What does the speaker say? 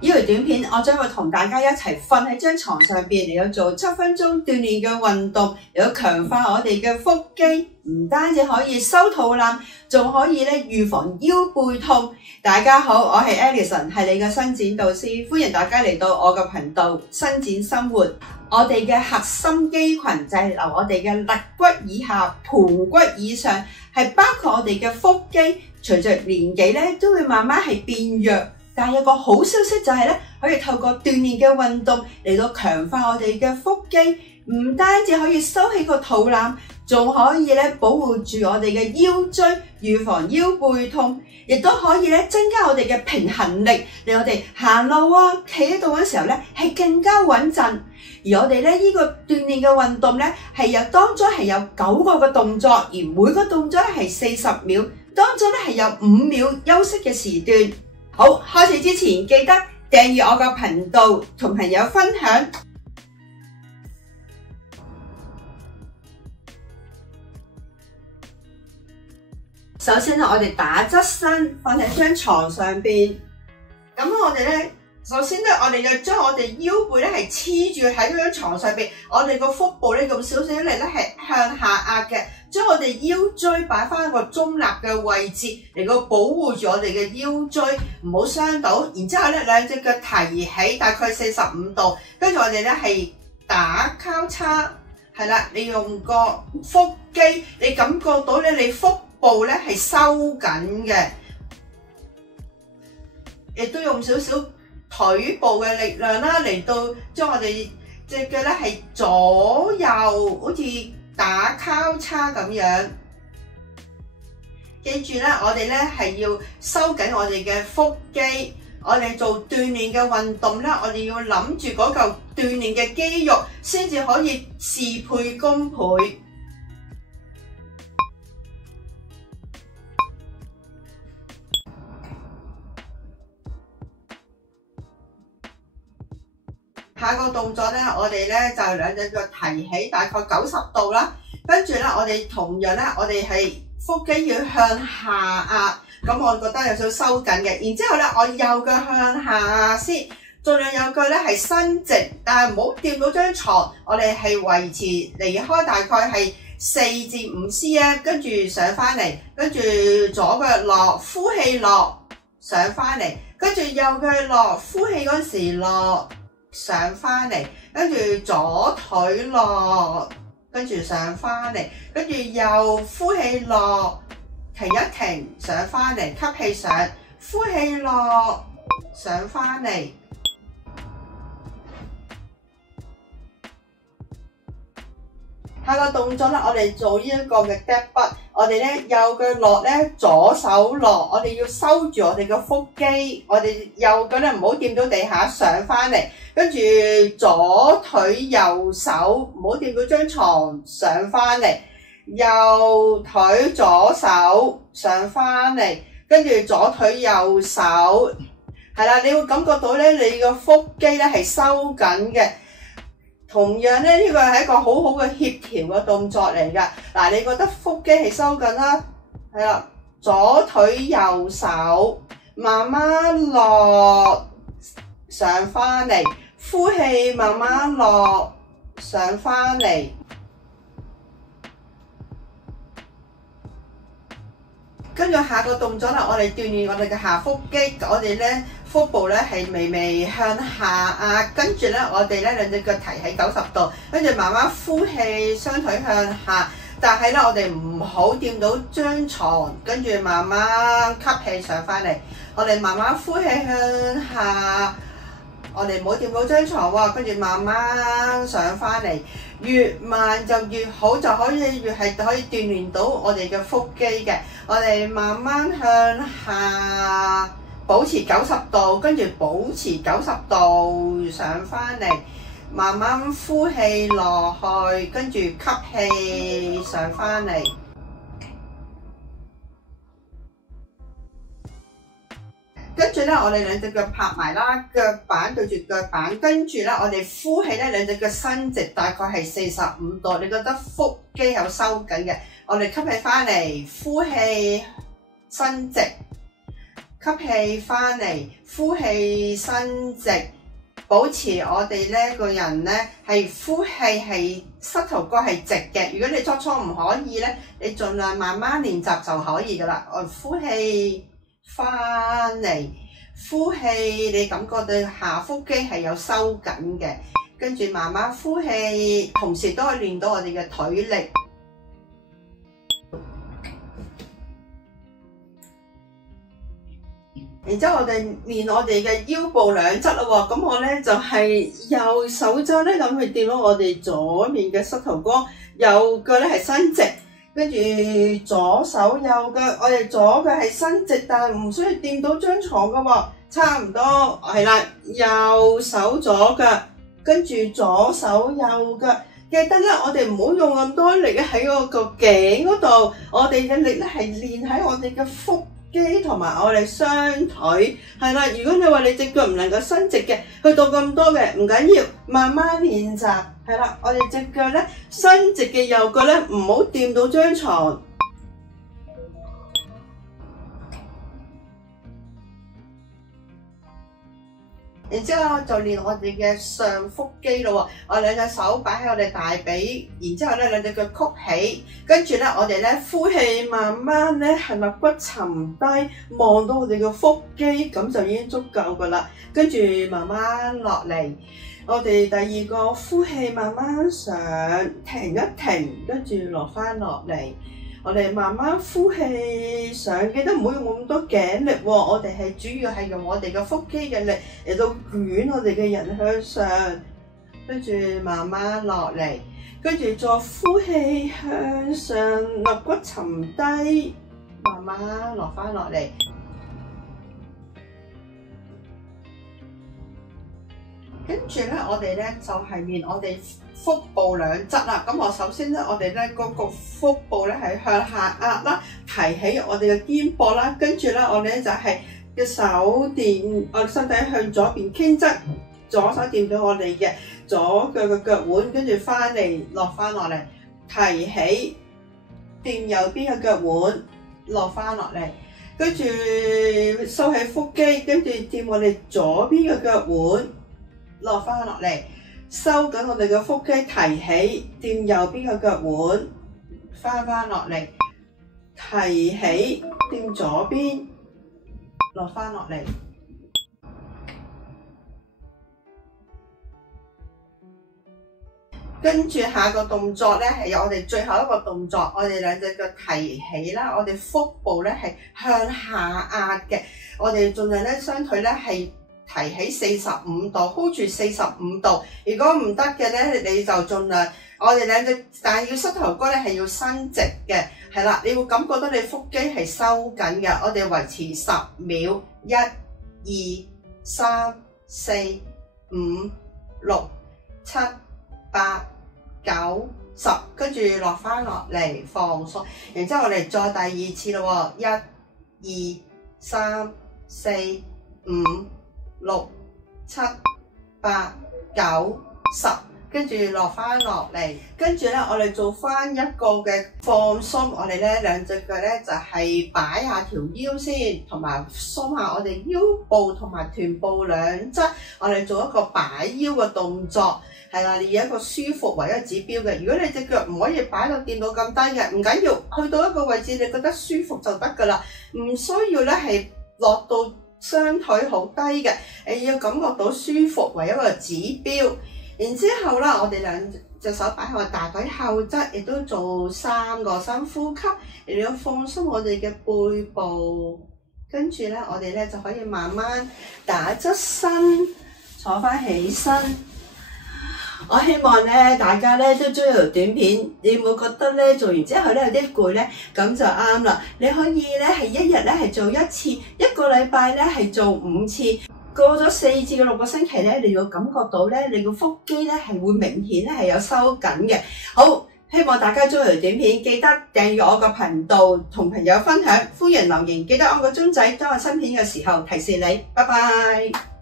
呢條短片我將會同大家一齊瞓喺張床上邊嚟到做7分鐘鍛煉嘅運動，嚟到強化我哋嘅腹肌，唔單止可以收肚腩，仲可以預防腰背痛。大家好，我係 Alison， 係你嘅伸展導師，歡迎大家嚟到我嘅頻道伸展生活。我哋嘅核心肌群就係由我哋嘅肋骨以下、盤骨以上，係包括我哋嘅腹肌。隨着年紀都會慢慢係變弱。但係有個好消息就係可以透過鍛煉嘅運動嚟到強化我哋嘅腹肌，唔單止可以收起個肚腩，仲可以保護住我哋嘅腰椎，預防腰背痛，亦都可以增加我哋嘅平衡力，令我哋行路啊、企喺度嘅時候係更加穩陣。而我哋呢個鍛煉嘅運動係當中係有9個嘅動作，而每個動作係40秒，當中係有5秒休息嘅時段。好，開始之前記得訂閱我個頻道，同朋友分享。首先我哋打側身，瞓喺張床上邊。咁我哋首先我哋就將我哋腰背係黐住喺張床上邊，我哋個腹部用少少力係向下壓嘅。將我哋腰椎擺翻一個中立嘅位置，嚟到保護住我哋嘅腰椎，唔好傷到。然之後兩隻腳提起，大概45度，跟住我哋係打交叉，係啦。你用個腹肌，你感覺到你腹部係收緊嘅，亦都用少少腿部嘅力量啦，嚟到將我哋隻腳係左右好似打交叉咁樣，記住我哋係要收緊我哋嘅腹肌。我哋做鍛煉嘅運動我哋要諗住嗰嚿鍛煉嘅肌肉，先至可以事倍功倍。下個動作我哋就兩隻腳提起，大概90度啦。跟住我哋同樣我哋係腹肌要向下壓，咁我覺得有少少收緊嘅。然之後我右腳向下壓先，盡量右腳係伸直，但係唔好掂到張床。我哋係維持離開大概係4至5 cm， 跟住上翻嚟，跟住左腳落，呼氣落，上翻嚟，跟住右腳落，呼氣嗰時落，上翻嚟，跟住左腿落，跟住上翻嚟，跟住又呼氣落，停一停，上翻嚟，吸氣上，呼氣落，上翻嚟。下個動作我哋做呢一個嘅 dead bug， 我哋右腳落左手落，我哋要收住我哋嘅腹肌，我哋右腳唔好掂到地下，上翻嚟，跟住左腿右手唔好掂到張床，上翻嚟，右腿左手上翻嚟，跟住左腿右手，係啦，你會感覺到你個腹肌係收緊嘅。同樣呢個係一個好好嘅協調嘅動作嚟㗎。嗱，你覺得腹肌係收緊啦，係啦，左腿右手慢慢落，上翻嚟，呼氣慢慢落，上翻嚟。跟住下個動作我哋鍛煉我哋嘅下腹肌，我哋腹部係微微向下壓，跟住我哋兩隻腳提起90度，跟住慢慢呼氣，雙腿向下，但係我哋唔好掂到張床，跟住慢慢吸氣上翻嚟，我哋慢慢呼氣向下，我哋唔好掂到張床喎，跟住慢慢上翻嚟，越慢就越好，就可以越係可以鍛煉到我哋嘅腹肌嘅。我哋慢慢向下，保持90度，跟住保持90度上翻嚟，慢慢呼氣落去，跟住吸氣上翻嚟。跟住我哋兩隻腳拍埋啦，腳板對住腳板，跟住我哋呼氣兩隻腳伸直，大概係45度。你覺得腹肌有收緊嘅，我哋吸氣翻嚟，呼氣伸直，吸吸氣翻嚟，呼氣伸直，保持我哋呢個人呢係呼氣係膝頭哥係直嘅。如果你初唔可以呢，你盡量慢慢練習就可以噶啦。我呼氣翻嚟，呼氣你感覺到下腹肌係有收緊嘅，跟住慢慢呼氣，同時都可以練到我哋嘅腿力。然之後我哋練我哋嘅腰部兩側啦喎，咁我咧就係右手踭咧咁去掂到我哋左面嘅膝頭哥，右腳咧係伸直，跟住左手右腳，我哋左腳係伸直，但係唔需要掂到張床噶喎，差唔多係啦，右手左腳，跟住左手右腳，記得咧我哋唔好用咁多力喺嗰個頸嗰度，我哋嘅力咧係練喺我哋嘅腹肌同埋我哋雙腿，係啦。如果你話你隻腳唔能夠伸直嘅，去到咁多嘅唔緊要，慢慢練習，係啦。我哋隻腳咧伸直嘅右腳咧唔好掂到張床。然之後就練我哋嘅上腹肌咯喎，我兩隻手擺喺我哋大髀，然之後咧兩隻腳曲起，跟住咧我哋咧呼氣，慢慢咧係肋骨沉低，望到我哋嘅腹肌，咁就已經足夠噶啦。跟住慢慢落嚟，我哋第二個呼氣，慢慢上，停一停，跟住落翻落嚟。我哋慢慢呼氣上，記得唔好用咁多頸力喎，我哋係主要係用我哋嘅腹肌嘅力嚟到捲我哋嘅人向上，跟住慢慢落嚟，跟住再呼氣向上，肋骨沉低，慢慢落翻落嚟。跟住咧，我哋咧就係練我哋腹部兩側啦。咁我首先咧，我哋咧嗰個腹部咧係向下壓啦，提起我哋嘅肩膊啦。跟住咧，我哋咧就係嘅手掂我哋身體向左邊傾側，左手掂到我哋嘅左腳嘅腳腕，跟住翻嚟落翻落嚟，提起掂右邊嘅腳腕，落翻落嚟，跟住收起腹肌，跟住掂我哋左邊嘅腳腕。落翻落嚟，收緊我哋嘅腹肌，提起，掂右邊嘅腳腕，翻落嚟，提起，掂左邊，落翻落嚟。跟住下個動作咧係我哋最後一個動作，我哋兩隻腳提起啦，我哋腹部咧係向下壓嘅，我哋盡量咧雙腿咧係提起45度 ，hold 住45度。如果唔得嘅咧，你就盡量我哋兩隻，但係要膝頭哥咧係要伸直嘅，係啦，你會感覺到你腹肌係收緊嘅。我哋維持10秒，1、2、3、4、5、6、7、8、9、10，跟住落翻落嚟放鬆，然之後我哋再第二次咯喎，1、2、3、4、5、6、7、8、9、10，跟住落翻落嚟，跟住咧我哋做翻一個嘅放鬆，我哋咧兩隻腳咧就係擺下條腰先，同埋鬆下我哋腰部同埋臀部兩側，我哋做一個擺腰嘅動作，係啦，你以一個舒服為一個指標嘅。如果你隻腳唔可以擺到掂到咁低嘅，唔緊要，去到一個位置你覺得舒服就得噶啦，唔需要咧係落到雙腿好低嘅，你要感覺到舒服為一個指標。然之後啦，我哋兩隻手擺喺我大腿後側，亦都做3個深呼吸，亦都放鬆我哋嘅背部。跟住咧，我哋咧就可以慢慢打側身，坐翻起身。我希望咧大家咧都中意條短片，你會覺得咧做完之後咧有啲攰咧，咁就啱啦。你可以咧係一日咧係做1次，一個禮拜咧係做5次。過咗4至6個星期咧，你要感覺到咧你個腹肌咧係會明顯咧係有收緊嘅。好，希望大家中意條短片，記得訂閱我個頻道，同朋友分享，歡迎留言，記得按個鐘仔，當我新片嘅時候提示你。拜拜。